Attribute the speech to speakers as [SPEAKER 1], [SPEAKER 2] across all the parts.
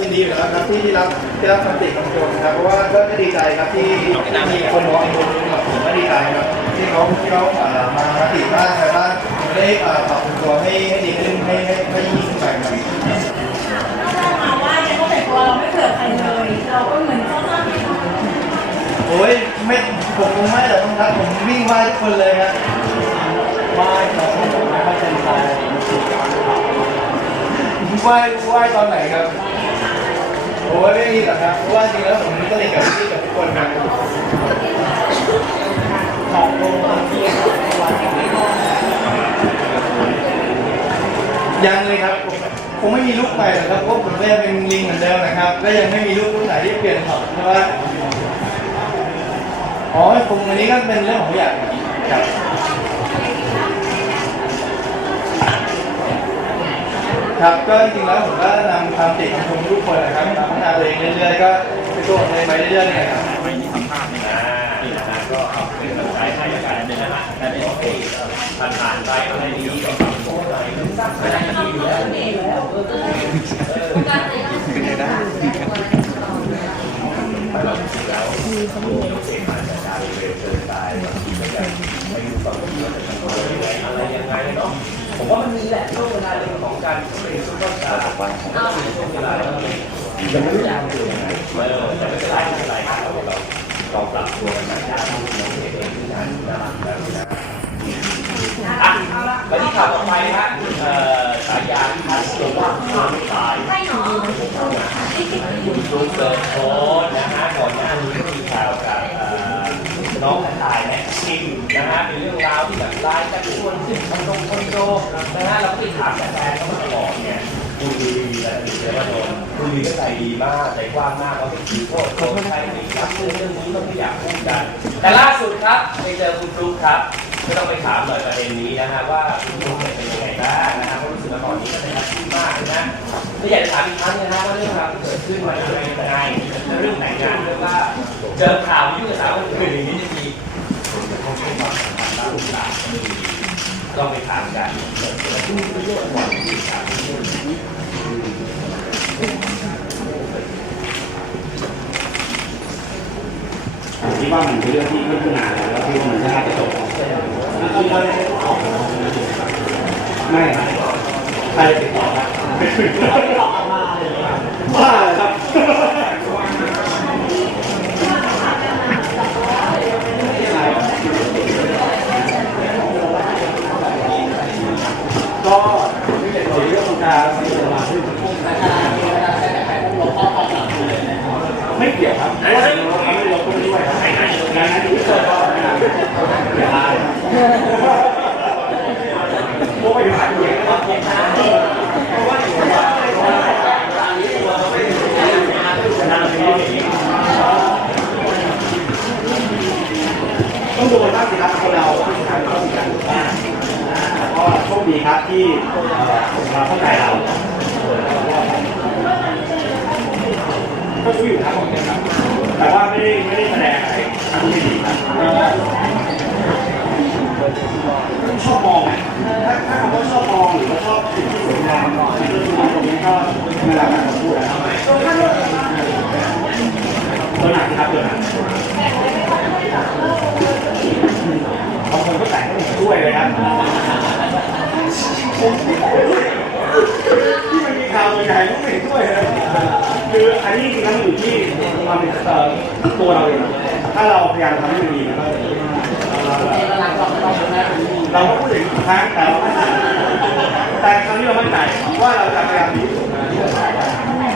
[SPEAKER 1] ยินดีอยู่แล้วครับที่รับที่รับคำติคำชมครับเพราะว่าก็ก็ดีใจครับที่มีคนมองอีกคนนึงแบบผมก็ดีใจครับที่เขาที่เขาเอ่อมามาติบ้างอะไรบ้างได้เอ่อปรับปรุงตัวให้ให้ดีขึ้นให้ให้ให้ยิ่งขึ้นไปครับ
[SPEAKER 2] ถ้ามาว่าเนี่ยเขาแต่งตัวเราไม่เผื่อใครเลยเราก็เหมือนเขาสร้างให้เขา
[SPEAKER 1] โอ้ยไม่ผมคงไม่แต่ต้องครับผมวิ่งไหว้ทุกคนเลยครับ
[SPEAKER 3] ไหว้เราผมไม่ค่อยเป็นใจ
[SPEAKER 1] ไหว้ไหว้ตอนไหนครับโอ้ยไม่มีหรอกครับเพราะว่าจริงแล้วผมสนิทกับพี่กับทุกคนครับ
[SPEAKER 3] ของลงมาที่วัดไม่ก็
[SPEAKER 1] ยังเลยครับผมคงไม่มีลูกใหม่หรอกครับเพราะผมก็ยังเป็นลิงเหมือนเดิมนะครับก็ยังไม่มีลูกรุ่นไหนที่เปลี่ยนหรอกเพราะว่าอ๋อคงอันนี้ก็เป็นเรื่องของผู้ใหญ่ครับ ครับก็จริงๆแล้วผมก็นำความติดของทุกคนนะครับมาพัฒนาตัวเองเรื่อยๆก็ไปตัวของตัวเองไปเรื่อยๆเนี่ยครับ
[SPEAKER 4] ไม่มีสัมภาษณ์นะนี่นะก็เอาเป็นกำลังใจให้อาการเนี่ยนะฮะแต่ในโอเคผ่านผ่านๆไปอะไรดีก็ปรับตัวหน่อยสร้งสรรค์ดีอยู่แล้วไปเราจริงๆแล้วมีโอเคผ่านจากการเรียนเดินสายบางทีก็ยังไม่รู้ว่ามันจะทำอะไรอะไรยังไงเนาะ ผมว่ามันมีแหละช่วงเวลาเรื่องของการเป็นซุปเปอร์สตาร์ของช่วงเวลาแล้วยังไม่รู้จะเป็นยังไงเออแต่ไม่เป็นไรไม่เป็นไรครับเราเราปรับตัวกันมาได้เราเองที่นั้นน่ารักแบบนี้นะอะแล้วที่ข่าวต่อไปฮะเอ่อสายยาที่ทัศน์ว่าฆ่าไม่ตาย
[SPEAKER 2] ใช่หรอ
[SPEAKER 4] คุณฟลุ๊กเกิร์ดโพสต์นะฮะก่อนหน้านี้ก็มีข่าวกับน้องกระต่ายและ ชิมนะฮะเป็นเรื่องราวที่แบบไลน์กันชวนขึ้นคอนโดคอนโดนะฮะเราก็ไปถามแต่แฟนเขามาตลอดเนี่ยคุณดีแหละดีเลยว่าโดนคุณดีก็ใจดีมากใจกว้างมากเขาเป็นคือโทษโทษใครไม่รับเรื่องเรื่องนี้ก็ไม่อยากพูดกันแต่ล่าสุดครับไปเจอคุณฟลุ๊กครับก็ต้องไปถามหน่อยประเด็นนี้นะฮะว่าคุณฟลุ๊กเป็นยังไงบ้างนะฮะเพราะรู้สึกว่าตอนนี้ก็เป็นอาชีพมากนะก็อยากจะถามอีกครั้งนะฮะว่าเรื่องราวที่เกิดขึ้นมาอะไรยังไงเรื่องไหนงานเรื่องว่าเจอข่าวยุ่งกับสาวคนอื่นอย่างนี้ ต้องไปถามกันเกิดอะไรขึ้นเรื่องก่อนที่ถามเรื่องนี้
[SPEAKER 5] ผมคิดว่ามันเป็นเรื่องที่ค่อนข้างนานแล้วแล้วที่มันน่าจะจบไม่ครับใครติดต่อครับ ไม่เกี่ยวครับเพราะว่าเราทำให้เราคนด้วยครับงานนั้นที่เกิดก็ไม่ได้ไม่ได้พวกไปผ่านเอะครับเพราะว่าอยู่ว่าตอนนี้ตัวเราไม่ได้นานทีนี้ต้องดูกันบ้างสิครับคนเราที่ทำต้องมีการดูบ้างก็โชคดีครับที่เราเข้าใจเรา ก็รู้อยู่ครับผมครับแต่ว่าไม่ได้ไม่ได้แสดงอะไรที่ไม่ดีครับชอบมองถ้าถ้าคำว่าชอบมองหรือว่าชอบสิ่งที่สวยงามหน่องที่มองตรงนี้ก็ไม่รับการพูดนะครับตัวหนักนะครับตัวหนักบางคนก็แต่งก็ไม่ช่วยเลยครับที่มันมีข่าวใหญ่ก็ไม่ช่วยเลย คืออันนี้จริงๆแล้วมันอยู่ที่ความเป็นเอ่อตัวเราเองถ้าเราพยายามทำให้มันดีมันก็เราก็พูดอย่างนี้ทุกครั้งแต่เราไม่แต่ครั้งนี้เราไม่ใจว่าเราจะพยายามดีที่สุดนะไม่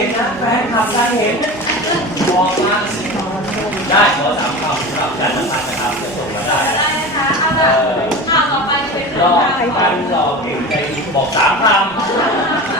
[SPEAKER 4] ห็นนะแฟนคลับได้เห็นบอกมาได้ขอสามคำครับการสัมผัสนะครับจะส่งมาได้
[SPEAKER 2] ได้นะคะเอาละข่าวต่อไปจะเป็น
[SPEAKER 4] ร
[SPEAKER 2] อ
[SPEAKER 4] การรอเก่งใจบอกสามคำ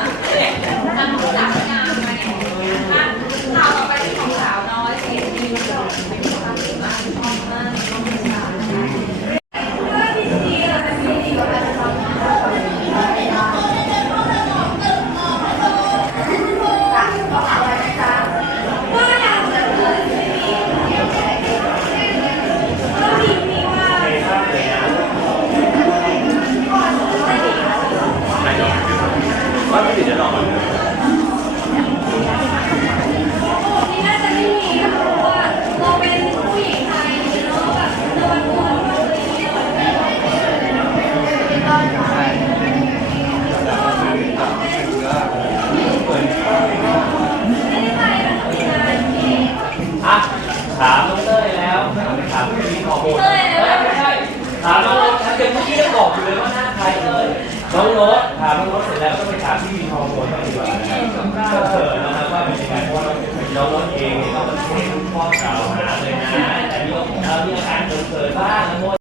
[SPEAKER 2] น้อง
[SPEAKER 4] โน้ตถามน้องโน้ตเสร็จแล้วก็ไปถามที่วินทอร์โมนบ้างดีกว่านะครับเออนะครับว่าเป็นยังไงเพราะว่าน้องโน้ตเองเนี่ยก็เป็นข้อกล่าวหาเลยนะแต่นี่ก็ผมเล่าเรื่องการเกิดบ้างนะโน้ต